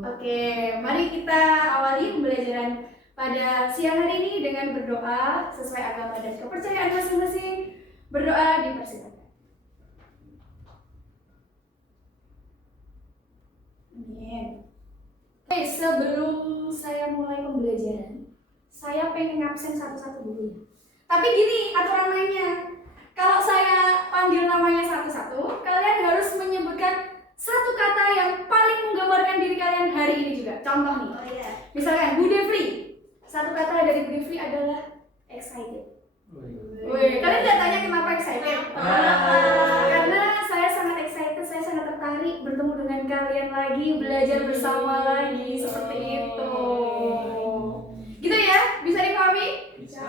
Oke, mari kita awali pembelajaran pada siang hari ini dengan berdoa sesuai agama dan kepercayaan masing-masing. Berdoa dipersilakan. Amin. Oke, sebelum saya mulai pembelajaran, saya pengen absen satu-satu dulu ya. Tapi gini aturan mainnya, kalau saya panggil namanya satu-satu, kalian harus menyebutkan satu kata yang paling menggambarkan diri kalian hari ini juga. Contoh nih, misalkan Bu Devri, satu kata dari Bu Devri adalah excited. Wih, kalian tidak tanya kenapa excited? Karena saya sangat excited, saya sangat tertarik bertemu dengan kalian lagi, belajar bersama lagi, seperti itu. Gitu ya? Bisa dipahami? Bisa.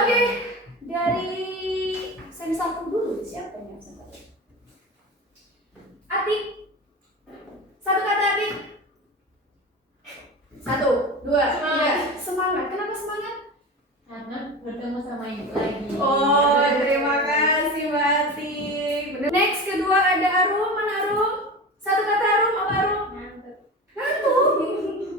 Oke, dari saya satu dulu, siapa yang bisa satu? Atik. Satu kata Atik. 1, 2, 3. Semangat. Kenapa semangat? Karena bertemu sama ibu lagi. Oh, terima kasih Mbak Atik. Next, kedua ada Arum. Mana Arum? Satu kata Arum, apa Arum? Ngantuk. Ngantuk.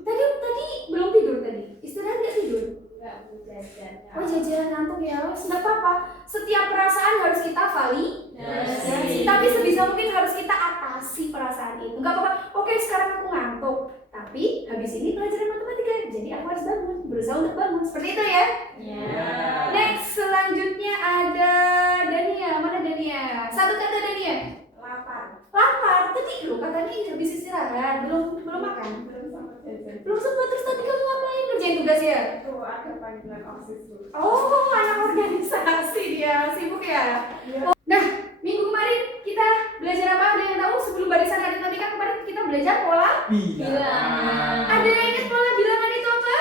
Tadi belum tidur tadi. Istirahat nggak tidur? Enggak, Bu jajan. Oh, jajan ngantuk ya. Nggak apa-apa. Setiap perasaan harus kita validasi. Tapi sebisa mungkin harus kita atasi perasaan itu. Nggak apa-apa. Oke, sekarang aku ngantuk. Tapi habis ini pelajaran matematika. Jadi aku harus bangun. Berusaha untuk bangun. Seperti itu ya. Ya. Next, selanjutnya ada Dania. Mana Dania? Satu kata Dania. Lapar. Lapar. Tadi lu katanya habis istirahat. Belum makan. Belum sempat. Terus tadi kamu ngapain? Ngerjain tugas ya? Itu ada panggilan OSIS dulu. Oh, anak organisasi dia. Sibuk ya? Nah, minggu kemarin kita belajar apa? Ada yang tahu? Sebelum barisan aritmatika kemarin kita belajar pola bilangan. Ada yang ingat pola bilangan itu apa?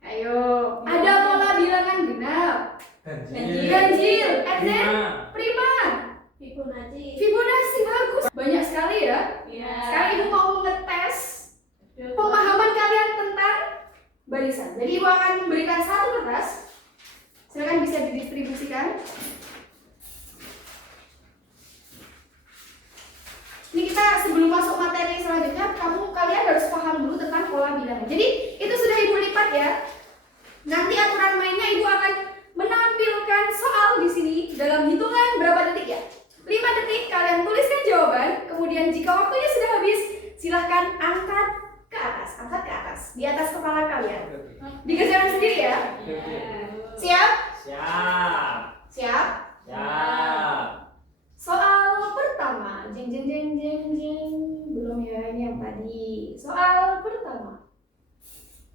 Ayo. Ada pola bilangan genap, ganjil, and then prima, Fibonacci. Bagus. Banyak sekali ya. Sekarang ibu mau ngetes pemahaman kalian tentang barisan. Jadi ibu akan memberikan satu kertas. Silakan bisa didistribusikan. Ini kita sebelum masuk materi selanjutnya, kalian harus paham dulu tentang pola bilangan. Jadi itu sudah ibu lipat ya. Nanti aturan mainnya ibu akan menampilkan soal di sini dalam hitungan berapa detik ya? 5 detik kalian tuliskan jawaban. Kemudian jika waktunya sudah habis, silahkan angkat ke atas, di atas kepala kalian. Dikerjakan sendiri ya. Siap? Siap? Soal pertama, jeng. Belum ya, ini yang tadi. Soal pertama.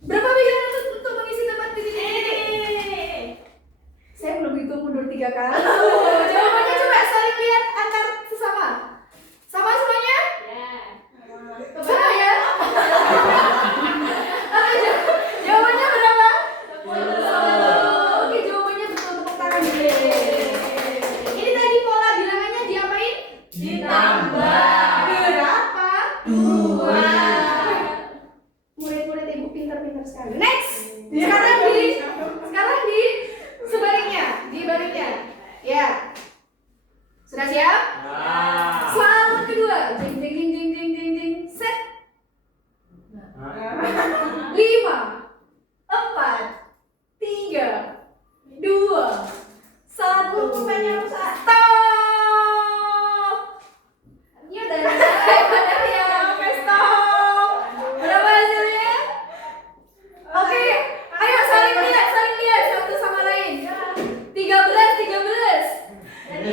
Berapa bilangan untuk mengisi tempat di sini? Saya belum hitung mundur 3 kali. Jawabannya coba saling lihat antar sesama. Sama semuanya? Coba ya. Oke, jawabannya berapa? 10. Oke, jawabannya betul, tepuk tangan dulu. Ini tadi pola bilangannya diapain? Ditambah. Berapa? 2. Murid-murid ibu pintar-pintar sekali. Next. Sekarang di sebaliknya, dibaliknya. Ya. Sudah siap? Soal kedua. Jeng. Set. 5, 4, 3, 2, 1. Stop. Ini udah ya. Oke, stop. Berapa hasilnya? Oke, ayo saling lihat satu sama lain. 13. Ini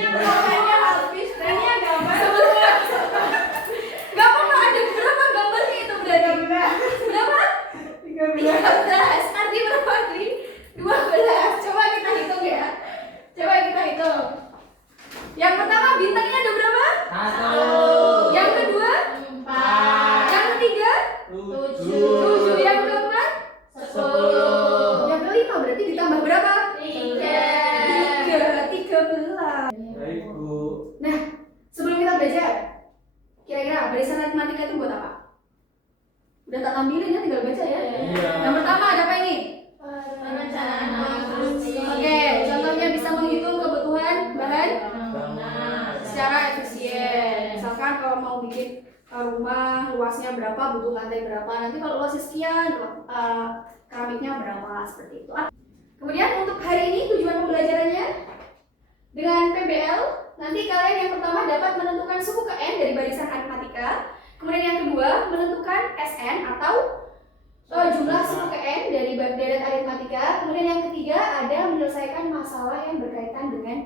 gambarnya habis. Ini gambar. Gak apa-apa, ada berapa gambarnya itu berarti? Berapa? 13. Ardi berapa Ardi? 12. Coba kita hitung ya. Yang pertama bintangnya ada berapa? 1. Yang kedua? 4. Yang ketiga? 7. Yang keempat? 10. Yang kelima berarti ditambah berapa? 3. 13. Baik, Bu. Nah, sebelum kita belajar, kira-kira barisan matematika itu buat apa? Udah tak tampilin ya, tinggal baca ya. Iya. Yang pertama ada apa ini? Perencanaan konstruksi. Oke, contohnya bisa menghitung kebutuhan bahan bangunan secara efisien. Misalkan kalau mau bikin rumah luasnya berapa, butuh lantai berapa. Nanti kalau luasnya sekian, keramiknya berapa, seperti itu. Kemudian untuk hari ini tujuan pembelajarannya dengan PBL, nanti kalian yang pertama dapat menentukan suku ke N dari barisan aritmatika. Kemudian yang kedua menentukan SN atau jumlah suku ke N dari deret aritmatika. Kemudian yang ketiga ada menyelesaikan masalah yang berkaitan dengan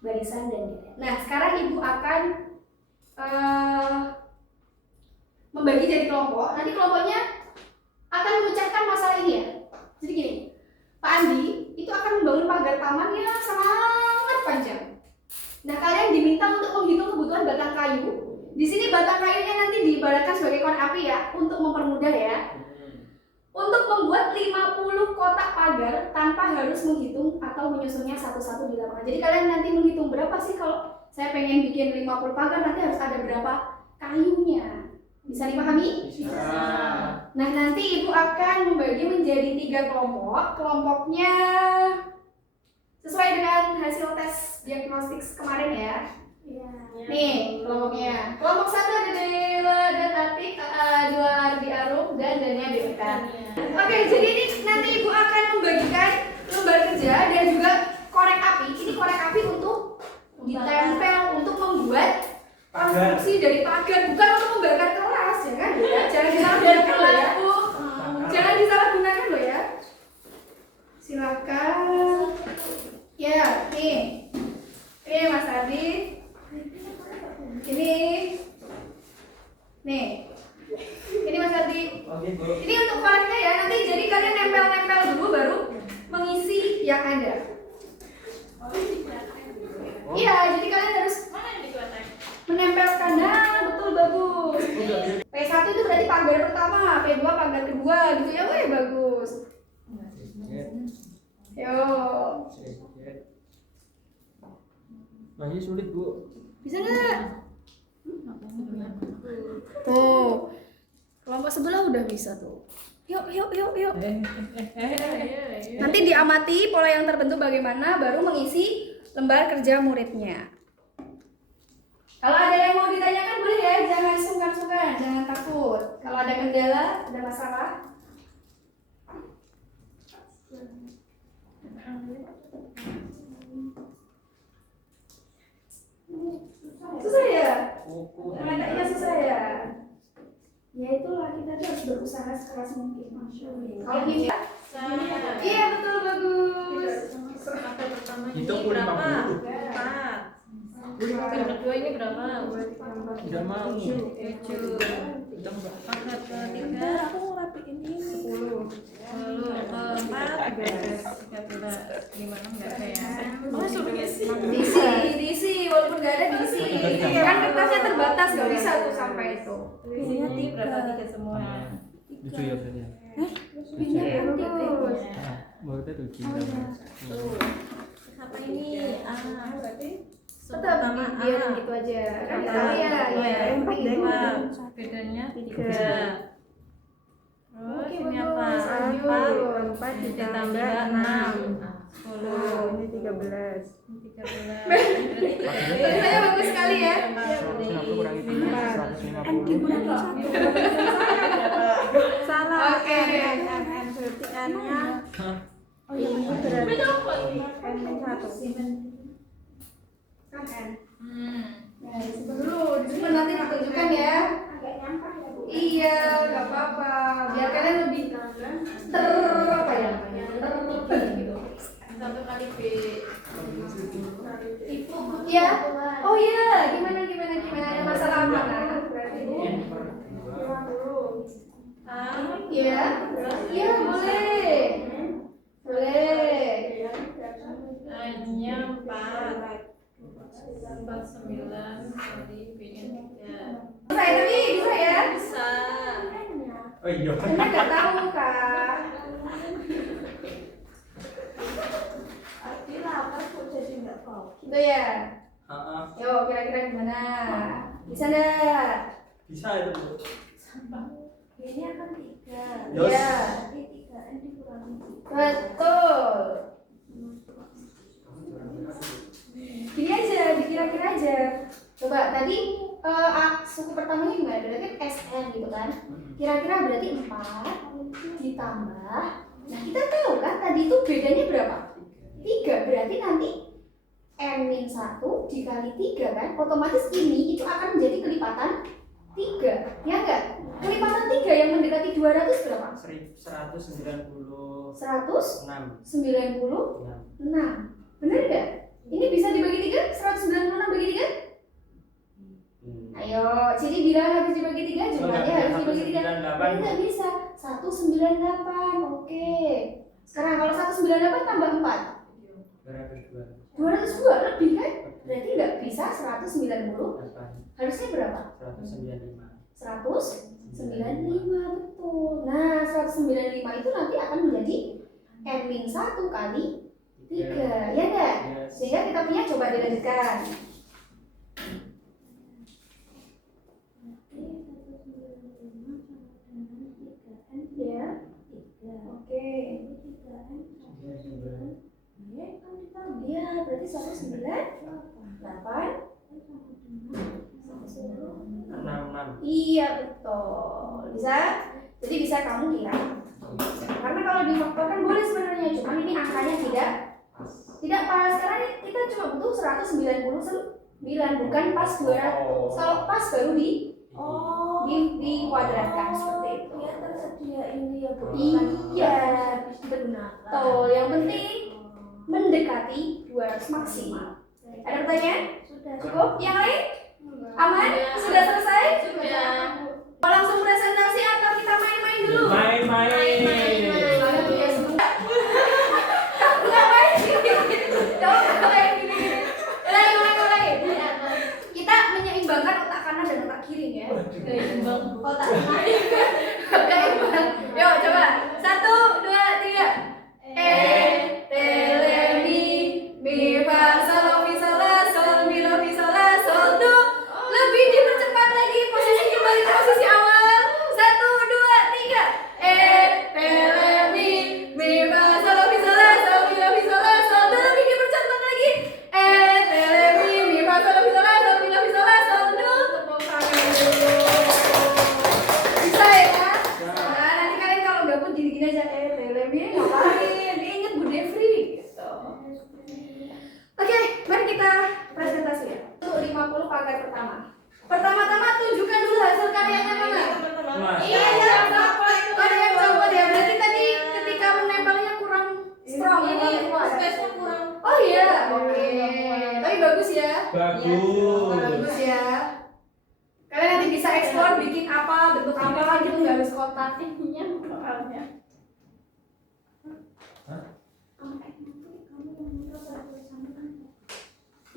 barisan dan deret. Nah, sekarang Ibu akan membagi jadi kelompok. Nanti kelompoknya akan memecahkan masalah ini ya. Jadi gini, Pak Andi itu akan membangun pagar taman yang sangat panjang. Nah, kalian diminta untuk menghitung kebutuhan batang kayu. Di sini batang kayunya nanti diibaratkan sebagai korek api ya, untuk mempermudah ya. Untuk membuat 50 kotak pagar tanpa harus menghitung atau menyusunnya satu-satu di lapangan. Jadi kalian nanti menghitung berapa sih kalau saya pengen bikin 50 pagar, nanti harus ada berapa kayunya. Bisa dipahami? Bisa. Nah, nanti Ibu akan membagi menjadi 3 kelompok. Kelompoknya sesuai dengan hasil tes diagnostik kemarin ya. Nih, kelompoknya. Kelompok 1 ada Dewa dan Atik, 2 Ardi Arum, dan Dania Devita. Oke, jadi ini nanti Ibu akan membagikan lembar kerja dan juga korek api. Ini korek api untuk ditempel untuk membuat konstruksi dari pagar, bukan untuk membakar kelas ya kan? Jangan disalahgunakan loh ya. Jangan disalahgunakan loh ya. Silakan. Ya, nih. Ini Mas Ardi. Ini. Nih. Ini Mas Ardi. Ini untuk koreknya ya. Nanti jadi kalian nempel-nempel dulu baru mengisi yang ada. Iya, jadi kalian harus menempelkan. Nah, betul, bagus. P1 itu berarti pagar pertama, P2 pagar kedua gitu ya. Wih, bagus. Yo. Masih sulit, Bu. Bisa nggak? Tuh. Kelompok sebelah udah bisa tuh. Yuk. Nanti diamati pola yang terbentuk bagaimana, baru mengisi lembar kerja muridnya. Kalau ada yang mau ditanyakan boleh ya, jangan sungkan-sungkan, jangan takut. Kalau ada kendala, ada masalah. Susah ya? Makanya susah ya? Ya itulah, kita tuh harus berusaha sekeras mungkin. Kalau gini ya? Iya, betul, bagus. Itu aku 50. 4. Yang kedua ini berapa? Udah mau. 7. Udah enggak. Pangkat ketiga aku mau rapiin ini 10. Keempat 13. Gimana enggak kayak? Suruh ngisi. Diisi, walaupun nggak ada diisi. Kan kertasnya terbatas, nggak bisa tuh sampai itu. Ini berapa 3 semua? 7 ya berarti ya. Bagus. Berarti 7. Apa ini? Berarti Tetap biar gitu aja. Kan kita ya. Yang penting bedanya 3. Terus Oke, ini bagus. apa? Lanjut. 4 ditambah 6. 10. Ini 13. 13. Tulisannya bagus sekali ya. 150 kurangi 3, 150. Salah. Oke. N berarti N-nya. Oh iya, ini berarti N-1. Kan N. Nah, disimpan dulu. Disimpan nanti ditunjukkan ya. Iya, nggak apa-apa. Biar kalian lebih apa ya? Gitu. 1 kali B. Ya. Oh iya, gimana? Ada masalah apa? Nah, berarti Bu. Iya. Iya, boleh. Boleh. Hanya 4. 49 kali B-nya 3. Saya tadi bisa ya? Bisa. Oh iya. Anda nggak tahu Kak. Gitu ya. Yo, kira-kira gimana? Bisa nggak? Bisa itu, Bu. Ini akan 3. Yos. Ya. Betul. Gini aja, dikira-kira aja. Coba tadi suku pertamanya gimana? Berarti SN gitu kan? Kira-kira berarti 4 ditambah. Nah kita tahu kan tadi itu bedanya berapa? 3. Berarti nanti N-1 dikali 3 kan? Otomatis ini itu akan menjadi kelipatan 3. Ya enggak? Kelipatan 3 yang mendekati 200 berapa? 196. 196. Bener nggak? Ini bisa dibagi 3? 196 bagi 3? Ayo, jadi bila harus dibagi 3, jumlahnya harus dibagi 3. Berarti nggak bisa. 198. Oke. Sekarang kalau 198 tambah 4. 202 lebih kan? Berarti nggak bisa 190. Harusnya berapa? 195, betul. Nah, 195 itu nanti akan menjadi N-1 kali 3, ya enggak? Sehingga kita punya, coba dilanjutkan. Ya. Oke. Ya, berarti 198. 66. Iya, betul. Bisa? Jadi bisa kamu kira. Karena kalau difaktorkan boleh sebenarnya, cuma ini angkanya tidak pas, karena kita cuma butuh 199, bukan pas 200. Kalau pas baru di kuadratkan seperti itu. Ya tersedia ini ya Bu. Iya, Benar. betul. Yang penting mendekati 200 maksimal. Ada pertanyaan? Sudah. Cukup? Yang lain? Aman? Sudah selesai? Sudah. Mau langsung presentasi atau kita main-main dulu? Main-main. Soalnya punya sebentar. Kamu ngapain gini? Coba ngapain gini? Ulangi. Kita menyeimbangkan otak kanan dan otak kiri ya. Seimbang. Otak kanan. Otak imbang. Yuk coba. 1, 2, 3. Re, mi, fa, sol, mi, sol, la, sol, mi, lo, mi, sol, la, sol, do. Lebih dipercepat lagi, posisi kembali ke posisi awal. 1, 2, 3. Re, mi, fa, sol, mi, sol, la, sol, mi, lo, mi, sol, la, sol, do. Lebih dipercepat lagi. Mi, fa, sol, mi, sol, la, sol, mi, lo, mi, sol, la, sol, do. Tepuk tangan dulu. Bisa ya? Nah, nanti kalian kalau gabut gini-gini aja. Mi, ngapain? Diinget Bu Devri gitu. Oke, mari kita presentasi ya. Untuk 50 pagar pertama. Pertama-tama tunjukkan dulu hasil karyanya mana? Mas. Iya, ada yang copot ya. Berarti tadi ketika menempelnya kurang strong ini kuat. Space-nya kurang. Oh iya, oke. Tapi bagus ya. Bagus ya. Kalian nanti bisa explore bikin apa, bentuk apa gitu, nggak harus kotak. Ininya soalnya.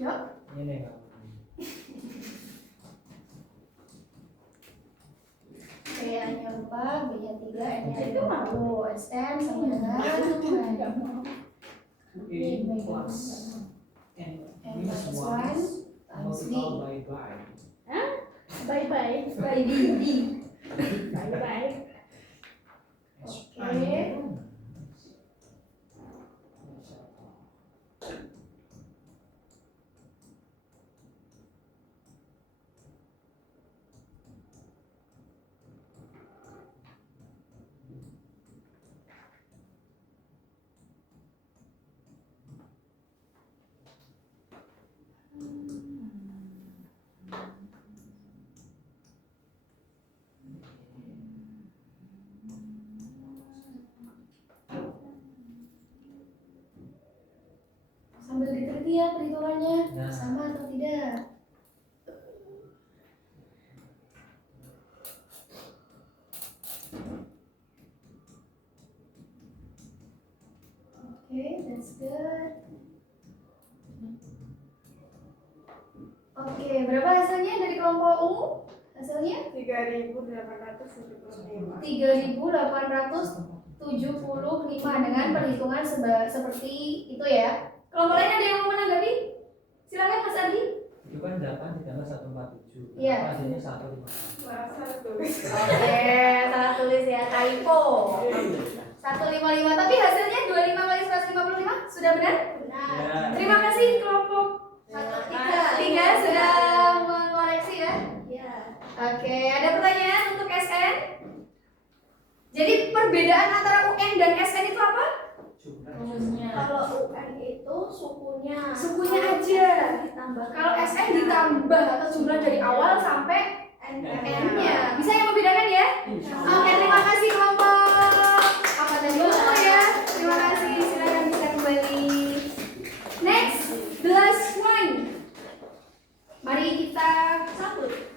Yuk. Ini enggak. P-nya 4, B-nya 3, N-nya 1, SN sama dengan Ini plus N minus minus 1 1 times D multiplied by Bye-bye. by D. Bye-bye. Oke. Sambil diteliti ya perhitungannya, Nah. sama atau tidak. Oke, that's good. Oke, berapa hasilnya dari kelompok ungu? Hasilnya 3.875. 3.875 dengan perhitungan seperti itu ya. Kelompok lain ada yang mau menanggapi? Silakan Mas Adi. Itu kan 8 ditambah 147. Iya. Hasilnya 155. Masa tulis. Oke, salah tulis ya, typo. 155, tapi hasilnya 25 kali 155 sudah benar? Ya. Terima kasih kelompok 1, 3 sudah Oke, ada pertanyaan untuk SN? Jadi perbedaan antara UN dan SN itu apa? Kalau UN itu sukunya. Sukunya aja. Ditambah. Kalau SN ditambah atau jumlah dari awal sampai N-nya. Bisa yang membedakan ya? Oke, terima kasih kelompok. Apa tadi dulu ya? Terima kasih. Silakan bisa kembali. Next, the last one. Mari kita sambut.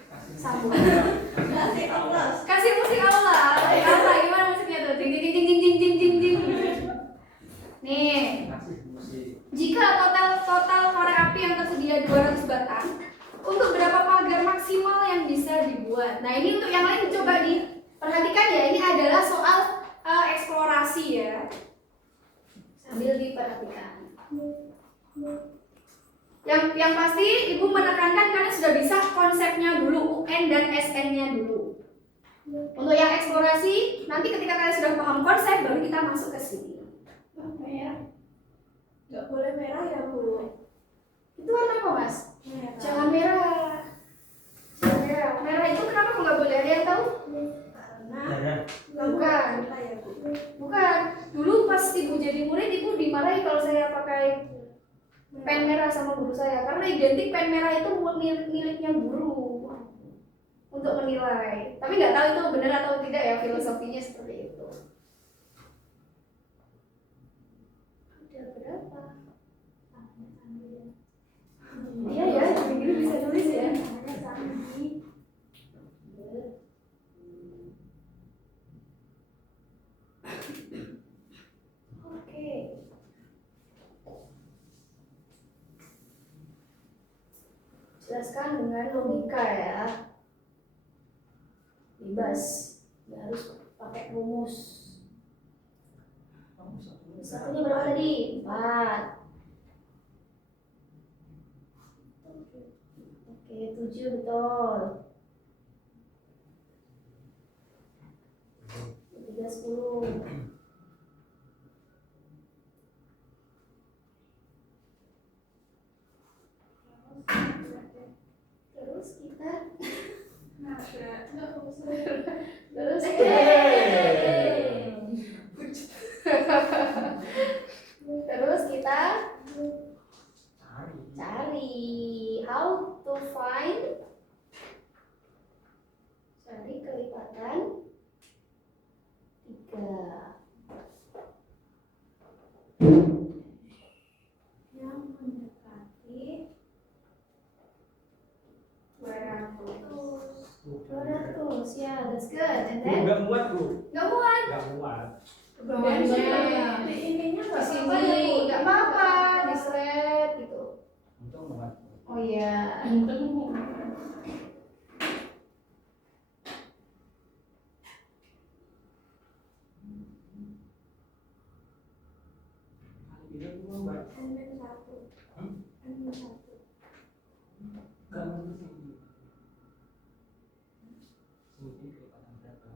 Kasih musik Allah. Apa gimana musiknya tuh? Ding ding ding ding ding ding ding ding. Nih, jika total korek api yang tersedia 200 batang, untuk berapa pagar maksimal yang bisa dibuat? Nah, ini untuk yang lain coba diperhatikan ya. Ini adalah soal eksplorasi ya. Sambil diperhatikan. Yang pasti Ibu menekankan kalian sudah bisa konsepnya dulu, UN dan SN-nya dulu. Untuk yang eksplorasi, nanti ketika kalian sudah paham konsep, baru kita masuk ke sini. Merah. Nggak boleh merah ya Bu. Itu warna apa Mas? Merah. Jangan merah. Jangan merah. Merah itu kenapa kok nggak boleh? Ada yang tahu? Karena Bukan. kita ya Bu. Bukan. Dulu pas Ibu jadi murid, Ibu dimarahi kalau saya pakai pen merah sama guru saya. Karena identik pen merah itu miliknya guru untuk menilai. Tapi nggak tahu itu benar atau tidak ya, filosofinya seperti itu. Ada berapa? Iya ya, gini bisa tulis ya. Oke. Jelaskan dengan logika ya. Bebas, nggak harus pakai rumus. Satunya berapa tadi? 4. Oke, 7 betul. 3, 10. Terus kita terus terus kita cari how to find, cari kelipatan 3 yang mendekati 200 ya, that's good. And then Nggak muat Bu. nggak muat. Nggak muat. Bawahnya Di ininya di nggak sini apa-apa ya Bu. nggak apa-apa, di slide gitu. Untung muat. Oh iya. Tidak Bu, Mbak. N-1. N-1. Nggak mungkin. Ini kelipatan berapa?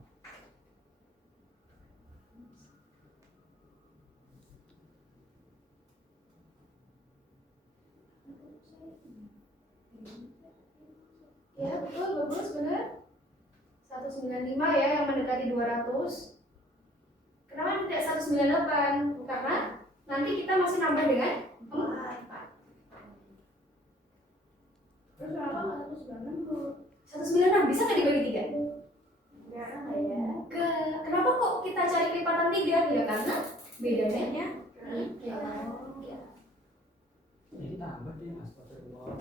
Ya betul, bagus, benar. 195 ya yang mendekati 200. Kenapa tidak 198? Karena nanti kita masih nambah dengan 4. Terus kenapa nggak 196 Bu? 196 bisa nggak dibagi 3? Nggak ada ya. Kenapa kok kita cari kelipatan 3? Ya karena bedanya 3. Jadi tambah deh Mas. Astagfirullah.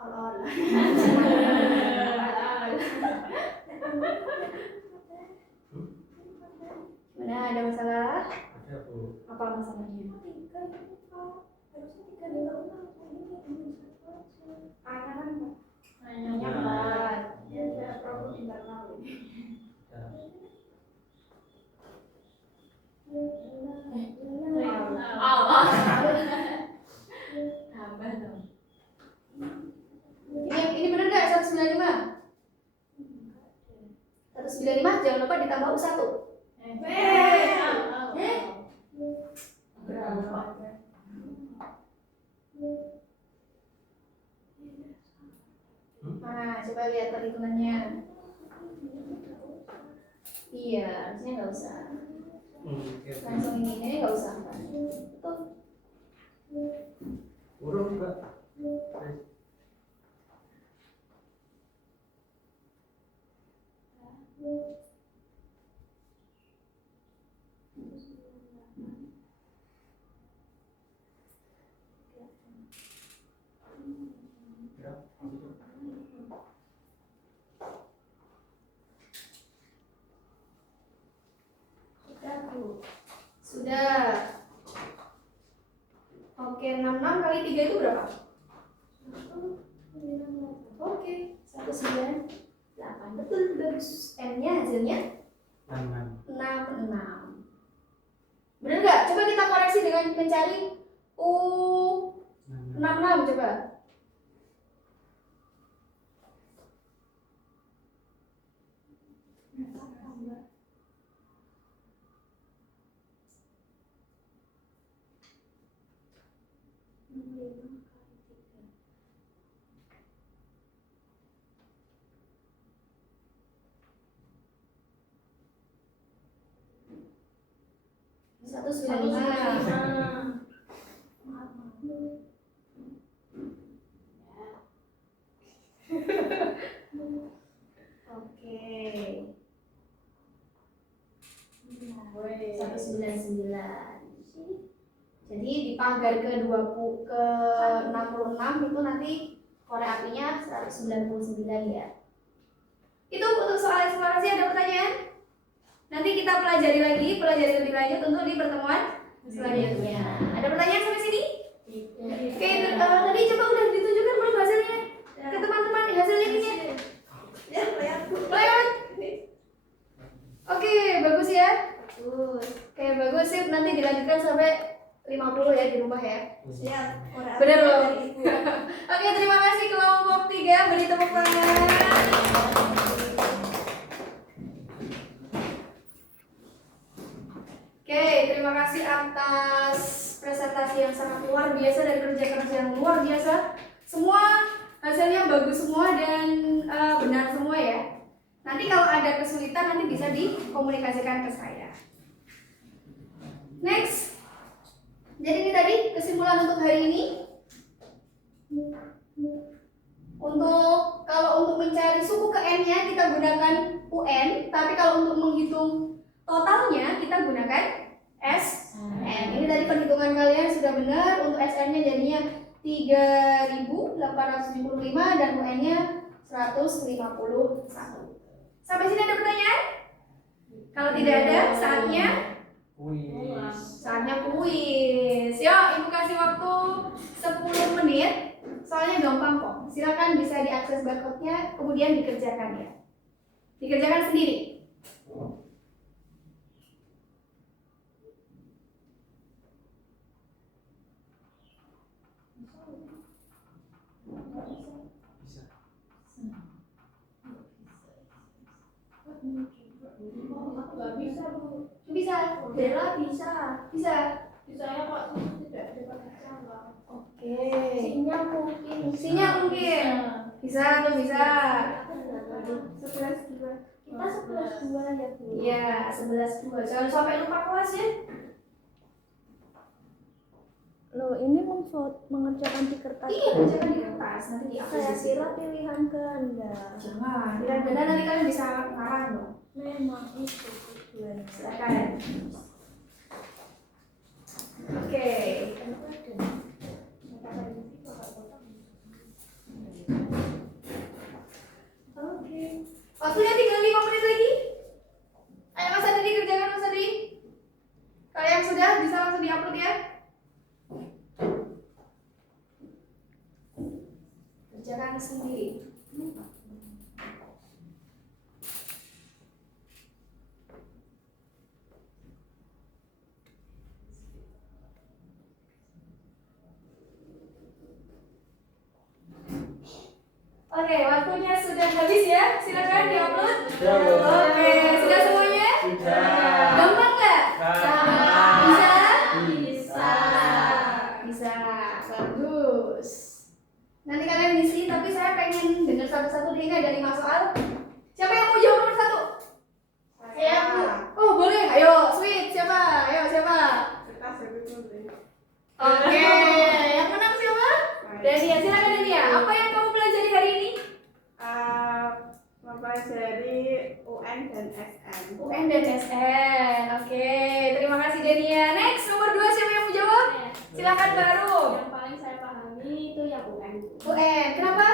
Olol. Mana ada masalah? Ada Bu. Apa masalahnya? Hanya 4. Ya, ada problem internal ini. Tambah dong. Ini benar nggak 195? 195 jangan lupa ditambah U1. Berapa? Nah, coba lihat perhitungannya. Iya, harusnya nggak usah. Oke. Langsung ini nggak usah. Tuh. Urung Mbak. Sudah. Oke, 66 kali 3 itu berapa? Oke, 198. Betul, bagus. M-nya hasilnya 66. Bener nggak? Coba kita koreksi dengan mencari U66 coba. Satu sembilan lima. Oke. 199. Jadi di pagar ke 20 ke 66 itu nanti korek apinya 199 ya. Itu untuk soal eksplorasi ada pertanyaan? Nanti kita pelajari lebih lanjut untuk di pertemuan selanjutnya. Ada pertanyaan sampai sini? Oke, tadi coba udah ditunjukkan belum hasilnya ke teman-teman hasilnya ini ya? Lewat. Oke, bagus ya. Oke, bagus sih. Nanti dilanjutkan sampai 50 ya di rumah ya. Siap. Benar loh. Oke, terima kasih kelompok 3. Beri tepuk tangan. Oke, terima kasih atas presentasi yang sangat luar biasa dan kerja-kerja yang luar biasa. Semua hasilnya bagus semua dan benar semua ya. Nanti kalau ada kesulitan nanti bisa dikomunikasikan ke saya. Next. Jadi ini tadi kesimpulan untuk hari ini. Kalau untuk mencari suku ke N-nya kita gunakan UN, tapi kalau untuk menghitung totalnya kita gunakan SN. Ini tadi perhitungan kalian sudah benar. Untuk SN-nya jadinya 3.875 dan UN-nya 151. Sampai sini ada pertanyaan? Kalau tidak ada, saatnya kuis. Yuk, Ibu kasih waktu 10 menit. Soalnya gampang kok. Silakan bisa diakses barcode-nya, kemudian dikerjakan ya. Dikerjakan sendiri. Nggak bisa, Bu. Bisa. Bella bisa. Bisa. Bisanya kok tidak dapat sama. Oke. Sinyal mungkin. Sinyal mungkin. Bisa tuh bisa. 11-2. Kita 11-2 ya, Bu. Iya, 11-2. Jangan sampai lupa kelas ya. Loh, ini mengerjakan di kertas. Iya, jangan di kertas, nanti di Saya kira pilihan ganda. Jangan. Bila benar nanti kalian bisa ngarang dong. Memang itu tujuannya. Silakan. Oke. Oke. Waktunya tinggal 5 menit lagi. Ayo Mas Adri dikerjakan Mas Adri. Kalau yang sudah bisa langsung diupload ya. Kerjakan sendiri. Oke, waktunya sudah habis ya. Silakan diupload. Oke, sudah semuanya? Sudah. Gampang nggak? Gampang. Bisa? Bisa. Bisa. Bagus. Nanti kalian ngisi, tapi saya pengen dengar ini ada 5 soal. Siapa yang mau jawab nomor 1? Saya. Oh boleh, ayo sweet siapa? Ayo siapa? Kita sebut dulu. Oke, yang menang siapa? Dania, silakan Dania. Apa yang kamu pelajari hari ini? Mempelajari UN dan SN. UN dan SN. Oke, terima kasih Dania. Next, nomor 2 siapa yang mau jawab? Silakan baru. Yang paling saya pahami itu yang UN. UN, kenapa?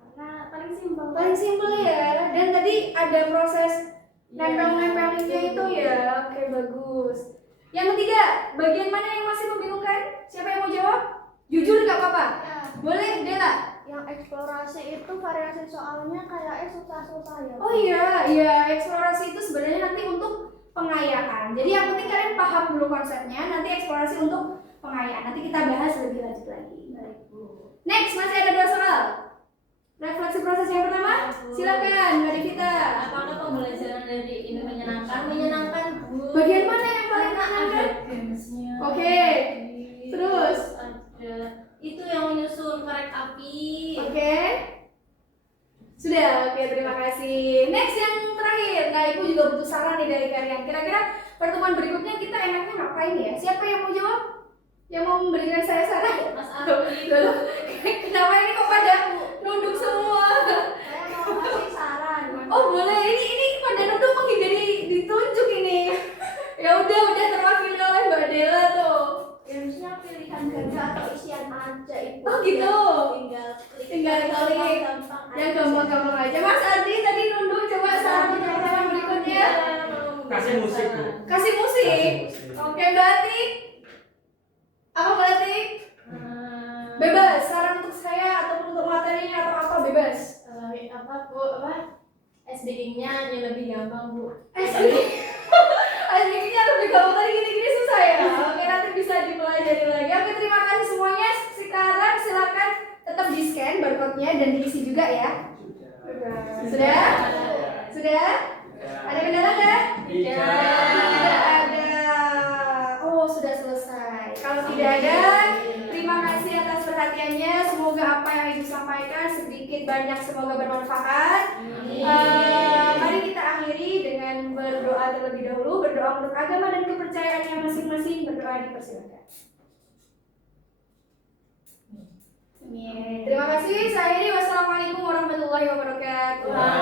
Karena paling simpel. Paling simpel ya. Dan tadi ada proses nempel-nempelinnya itu ya. Oke, bagus. Yang ketiga, bagian mana yang masih membingungkan? Siapa yang mau jawab? Jujur nggak apa-apa. Ya, Boleh, Dela. yang eksplorasi itu variasi soalnya kayaknya susah-susah ya. Oh iya, eksplorasi itu sebenarnya nanti untuk pengayaan. Jadi yang penting kalian paham dulu konsepnya, nanti eksplorasi untuk pengayaan. Nanti kita bahas lebih lanjut lagi. Baik, Bu. Next, masih ada 2 soal. Refleksi proses yang pertama, silakan Mbak Devita. Apakah pembelajaran dari ini menyenangkan? Menyenangkan, Bu. Bagian mana yang paling Karena ada menyenangkan? gamesnya. Oke. Terus? Ada itu yang menyusun korek api. Oke. Sudah, oke, terima kasih. Next yang terakhir. Nah, Ibu juga butuh saran nih dari kalian. Kira-kira pertemuan berikutnya kita enaknya ngapain ya? Siapa yang mau jawab? Yang mau memberikan saya saran? Mas Arfi. Loh, kenapa ini kok pada nunduk semua? Saya mau kasih saran. Oh boleh, ini pada nunduk menghindari ditunjuk ini. Ya udah terwakili oleh Mbak Dela tuh. Gamesnya pilihan ganda atau isian aja Ibu. Oh gitu. Tinggal Klik. gampang Yang gampang-gampang aja. Mas Ardi tadi nunduk, coba saran pertemuan berikutnya. Kasih musik, Bu. Kasih musik. Oke, Mbak Atik. Apa Mbak Atik? Bebas, saran untuk saya atau untuk materinya atau apa bebas. Apa Bu? Apa? SDI-nya yang lebih gampang, Bu. Aslinya lebih gampang tadi gini-gini susah ya. Oke, nanti bisa dipelajari lagi. Oke, terima kasih semuanya. Sekarang silakan tetap di scan barcode-nya dan diisi juga ya. Sudah? Sudah? Ada kendala nggak? Tidak ada. Oh, sudah selesai. Kalau tidak ada, terima kasih atas perhatiannya. Semoga apa yang Ibu sampaikan sedikit banyak semoga bermanfaat. Mari kita akhiri dengan berdoa terlebih dahulu. Berdoa menurut agama dan kepercayaannya masing-masing. Berdoa dipersilakan. Terima kasih. Saya Iri. Wassalamualaikum warahmatullahi wabarakatuh.